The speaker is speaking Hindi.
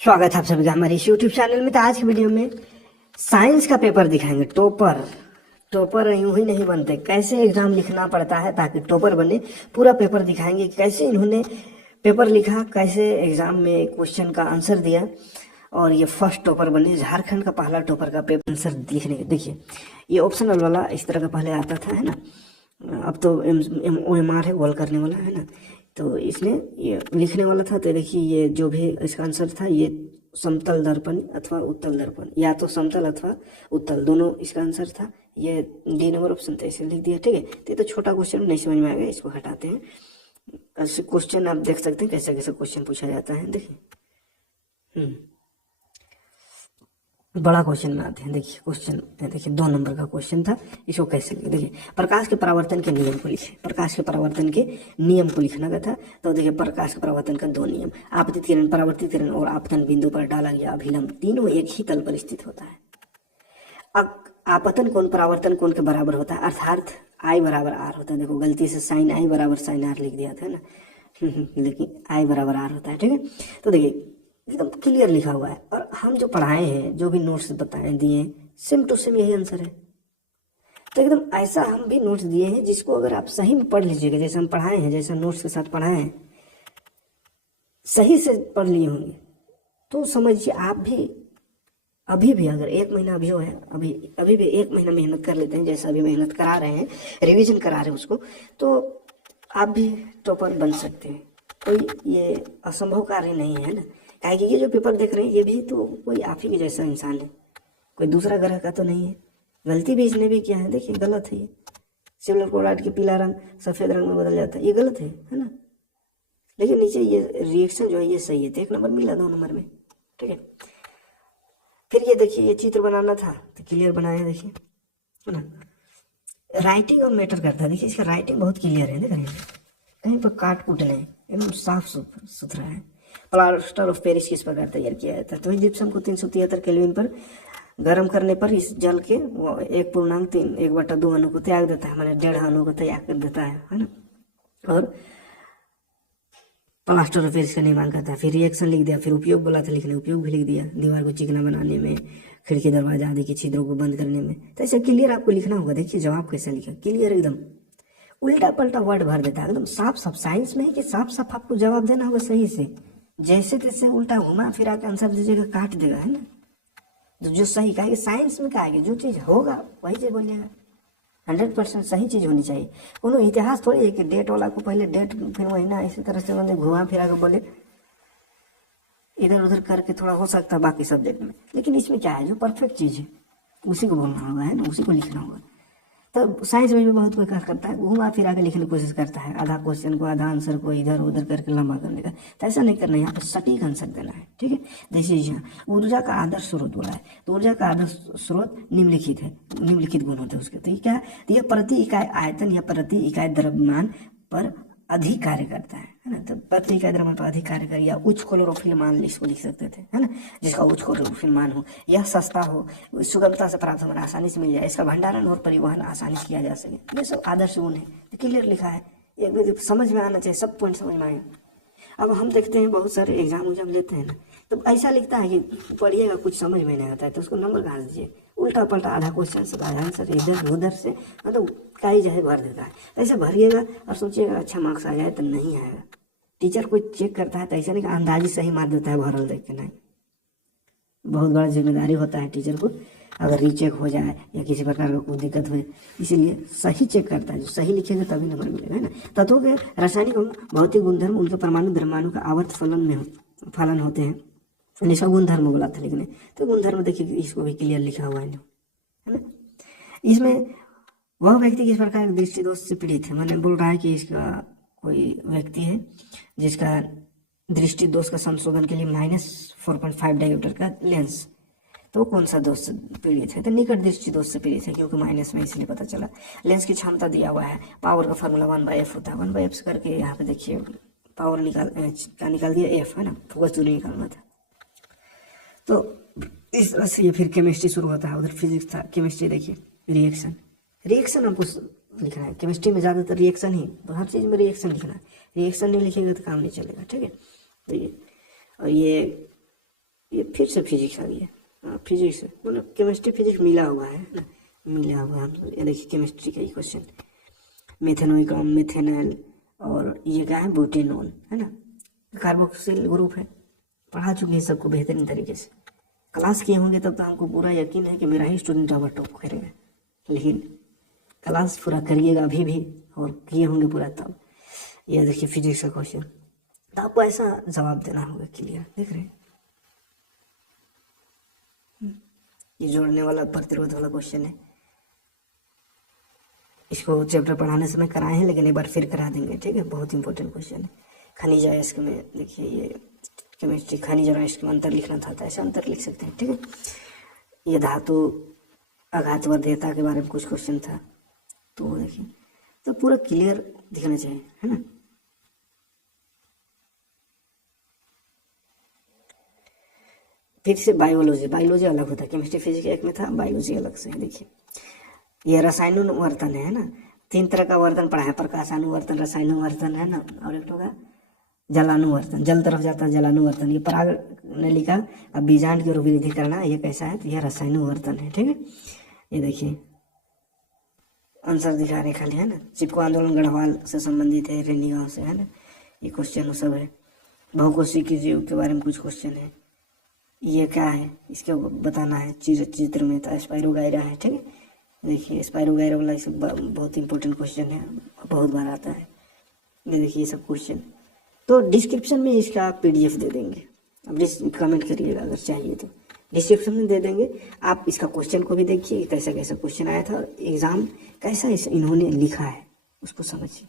स्वागत है आप सभी का हमारे इस यूट्यूब चैनल में। तो आज की वीडियो में साइंस का पेपर दिखाएंगे। टॉपर टॉपर यूं ही नहीं बनते, कैसे एग्जाम लिखना पड़ता है ताकि टॉपर बने। पूरा पेपर दिखाएंगे, कैसे इन्होंने पेपर लिखा, कैसे एग्जाम में क्वेश्चन का आंसर दिया और ये फर्स्ट टॉपर बने। झारखंड का पहला टॉपर का पेपर आंसर लिखने के देखिए, ये ऑप्शनल वाला इस तरह का पहले आता था, है ना। अब तो OMR है, गोल करने वाला, है ना। तो इसने ये लिखने वाला था। तो देखिए ये जो भी इसका आंसर था, ये समतल दर्पण अथवा उत्तल दर्पण, या तो समतल अथवा उत्तल, दोनों इसका आंसर था। ये डी नंबर ऑप्शन था, इसे लिख दिया। ठीक है, तो ये तो छोटा क्वेश्चन नहीं समझ में आ गया, इसको हटाते हैं। ऐसे क्वेश्चन आप देख सकते हैं कैसे कैसे क्वेश्चन पूछा जाता है। देखिए बड़ा क्वेश्चन में आते हैं। देखिए क्वेश्चन, देखिए 2 नंबर का क्वेश्चन था, इसको कैसे लिखे। देखिए प्रकाश के परावर्तन के नियम को लिखे, प्रकाश के परावर्तन के नियम को लिखना का था। तो देखिए प्रकाश के परावर्तन का 2 नियम, आपतित किरण, परावर्तित किरण और आपतन बिंदु पर डाला गया अभिलंब तीनों एक ही तल पर स्थित होता है। आपतन कोण परावर्तन कोण के बराबर होता है, अर्थात I बराबर R होता है। देखो गलती से साइन I बराबर साइन R लिख दिया था ना लेकिन I बराबर R होता है। ठीक है, तो देखिए एकदम क्लियर लिखा हुआ है, और हम जो पढ़ाए हैं, जो भी नोट्स बताए दिए, सेम टू सेम यही आंसर है। तो एकदम ऐसा हम भी नोट्स दिए हैं जिसको अगर आप सही में पढ़ लीजिएगा, जैसे हम पढ़ाए हैं, जैसा नोट्स के साथ पढ़ाए हैं, सही से पढ़ लिए होंगे, तो समझिए आप भी अभी भी अगर 1 महीना अभी हो है, अभी भी 1 महीना मेहनत कर लेते हैं, जैसा अभी मेहनत करा रहे हैं, रिवीजन करा रहे हैं उसको, तो आप भी टॉपर बन सकते हैं। कोई ये असंभव कार्य नहीं है ना। काहे कि ये जो पेपर देख रहे हैं, ये भी तो कोई आप ही के जैसा इंसान है, कोई दूसरा ग्रह का तो नहीं है। गलती भी इसने भी किया है, देखिए गलत है ये। सिल्वर क्लोराइड के पीला रंग सफेद रंग में बदल जाता है, ये गलत है ना। लेकिन नीचे ये रिएक्शन जो है ये सही है, तो 1 नंबर मिला 2 नंबर में। ठीक है, फिर ये देखिए, ये चित्र बनाना था तो क्लियर बनाया, देखिए, है ना। राइटिंग और मैटर करता है। देखिए इसका राइटिंग बहुत क्लियर है, देख रहे हैं, कहीं पर काट कूट नहीं, एकदम साफ सुथरा है। प्लास्टर ऑफ पेरिस किस प्रकार तैयार किया जाता है, तो जिप्सम को 373 केल्विन पर गर्म करने पर इस जल के 1.3 अणु को त्याग देता है, माने 1.5 अणु को त्याग कर देता है ना। और प्लास्टर ऑफ पेरिस का निर्माण करता है। फिर रिएक्शन लिख दिया, फिर उपयोग बोला था लिखने, उपयोग भी लिख दिया, दीवार को चिकना बनाने में, खिड़की दरवाजा आदि के छिद्रों को बंद करने में। तो ऐसे क्लियर आपको लिखना होगा। देखिए जवाब कैसे लिखा, क्लियर एकदम, उल्टा पलटा वर्ड भर देता है, एकदम साफ साफ। साइंस में है कि साफ साफ आपको जवाब देना होगा सही से, जैसे तैसे उल्टा घुमा फिरा के आंसर दीजिएगा, काट देगा, है ना। तो जो सही कहेगा, साइंस में कहेगा जो चीज़ होगा वही चीज़ बोलिएगा। 100% सही चीज़ होनी चाहिए। कोनो इतिहास थोड़ी है कि डेट वाला को पहले डेट फिर महीना इसी तरह से बंदे घुमा फिरा के बोले, इधर उधर करके थोड़ा हो सकता है बाकी सब्जेक्ट में। लेकिन इसमें क्या है, जो परफेक्ट चीज़ है उसी को बोलना होगा, है ना, उसी को लिखना होगा। तो साइंस में भी बहुत कोई क्या करता है, घुमा फिरा के लिखने की कोशिश करता है, आधा क्वेश्चन को, आधा आंसर को इधर उधर करके लंबा करने का। तो ऐसा नहीं करना है, यहाँ पर सटीक आंसर देना है। ठीक है, जैसे यहाँ ऊर्जा का आदर्श स्रोत बोला है, तो ऊर्जा का आदर्श स्रोत निम्नलिखित है, निम्नलिखित गुण होते हैं उसके। तो ये क्या है, तो यह प्रति इकाई आयतन या प्रति इकाई द्रव्यमान पर अधिक कार्य करता है ना। तो प्रति इकाई द्रव्यमान पर अधिक कार्य कर, या उच्च क्लोरोफिल मान इसको लिख सकते थे, है ना, जिसका उच्च क्लोरोफिल मान हो, यह सस्ता हो, सुगमता से प्राप्त होना, आसानी से मिल जाए, इसका भंडारण और परिवहन आसानी से किया जा सके। ये सब आदर्श गुण है, क्लियर लिखा है, एक भी समझ में आना चाहिए, सब पॉइंट समझ में आए। अब हम देखते हैं बहुत सारे एग्जाम लेते हैं ना, तो ऐसा लिखता है कि पढ़िएगा कुछ समझ में नहीं आता है, तो उसको नंबर कहाँ दीजिए, उल्टा पलटा आधा क्वेश्चन से आधा आंसर इधर उधर से, मतलब कई जगह भर देता है। ऐसे भरिएगा और सोचिएगा अच्छा मार्क्स आ जाए, तो नहीं आएगा। टीचर कोई चेक करता है तो ऐसा नहीं कि अंदाजी सही मार देता है भरल देख के, नहीं। बहुत बड़ा जिम्मेदारी होता है टीचर को, अगर रीचेक हो जाए या किसी प्रकार का कोई दिक्कत हो, इसीलिए सही चेक करता है, जो सही लिखेगा तभी नंबर मिलेगा, है ना। तत्वों के रासायनिक एवं भौतिक गुणधर्म उनके परमाणु द्रव्यमानों का आवर्त फलन होते हैं, इसका गुणधर्म बोला था लिखने। तो गुणधर्म देखिए, इसको भी क्लियर लिखा हुआ है ना। इसमें वह व्यक्ति किस प्रकार के दृष्टि दोष से पीड़ित है, मैंने बोल रहा है कि इसका कोई व्यक्ति है जिसका दृष्टि दोष का संशोधन के लिए -4.5 डायोप्टर का लेंस, तो कौन सा दोष से पीड़ित है, तो निकट दृष्टि दोष से पीड़ित है, क्योंकि माइनस में इसलिए पता चला। लेंस की क्षमता दिया हुआ है, पावर का फॉर्मूला 1/f होता है, 1/f से करके यहाँ पे देखिए पावर निकाल दिया f, है ना, फोकस दूरी निकालना था। तो इस तरह से ये फिर केमिस्ट्री शुरू होता है, उधर फिजिक्स था, केमिस्ट्री देखिए रिएक्शन हमको लिखना है। केमिस्ट्री में ज़्यादातर रिएक्शन ही, तो हर चीज़ में रिएक्शन लिखना है, रिएक्शन नहीं लिखेगा तो काम नहीं चलेगा। ठीक है, तो ये ये फिर से फिजिक्स आ गया। हाँ फिजिक्स मतलब केमिस्ट्री फिजिक्स मिला हुआ है ना, मिला हुआ है। ये देखिए केमिस्ट्री का ही क्वेश्चन, मेथेनोइकम, मेथेनल, और ये क्या है, ब्यूटेनॉल है ना, कार्बोक्सिल ग्रुप है। पढ़ा चुके हैं सबको बेहतरीन तरीके से, क्लास किए होंगे तब तो हमको पूरा यकीन है कि मेरा ही स्टूडेंट आवर टॉप करेगा, लेकिन क्लास पूरा करिएगा अभी भी और किए होंगे पूरा तब। ये देखिए फिजिक्स का क्वेश्चन, तो आपको ऐसा जवाब देना होगा क्लियर, देख रहे हैं। ये जोड़ने वाला प्रतिरोध वाला क्वेश्चन है, इसको चैप्टर पढ़ाने समय कराए हैं लेकिन एक बार फिर करा देंगे, ठीक है। बहुत इंपॉर्टेंट क्वेश्चन है। खनिज अयस्क में देखिए ये केमिस्ट्री, खनिज और अयस्क में अंतर लिखना था, तो ऐसा अंतर लिख सकते हैं, ठीक है। ये धातु आघातवर्धीयता के बारे में कुछ क्वेश्चन था, तो देखिए तो पूरा क्लियर दिखना चाहिए, है ना। फिर से बायोलॉजी, बायोलॉजी अलग होता है, केमिस्ट्री फिजिक्स एक में था, बायोलॉजी अलग से है। देखिए ये रसायनानुवर्तन है ना, 3 तरह का वर्तन पढ़ा है, प्रकाशानुवर्तन, रसायनानुवर्तन है ना, और एक होगा जलानुवर्तन, जल तरफ जाता है जलानुवर्तन। ये पराग ने लिखा, अब बीजांड की ओर वृद्धि करना, ये कैसा है, तो यह रसायनानुवर्तन है, ठीक है। ये देखिए आंसर दिखा रहे खाली, है ना। चिपको आंदोलन गढ़वाल से संबंधित है, रेनी गांव से, है ना। ये क्वेश्चन सब है। बहुकोशिकीय जीव के बारे में कुछ क्वेश्चन है, ये क्या है इसके बताना है, चित्र में था, स्पाइरोगाइरा है, ठीक है। देखिए स्पाइरोगाइरा वाला ये सब बहुत इंपॉर्टेंट क्वेश्चन है, बहुत बार आता है। ये देखिए ये सब क्वेश्चन, तो डिस्क्रिप्शन में इसका आप PDF दे देंगे, अब कमेंट करिएगा अगर चाहिए तो डिस्क्रिप्शन में दे देंगे। आप इसका क्वेश्चन को भी देखिए, कैसा कैसा क्वेश्चन आया था और एग्जाम कैसा इन्होंने लिखा है उसको समझिए।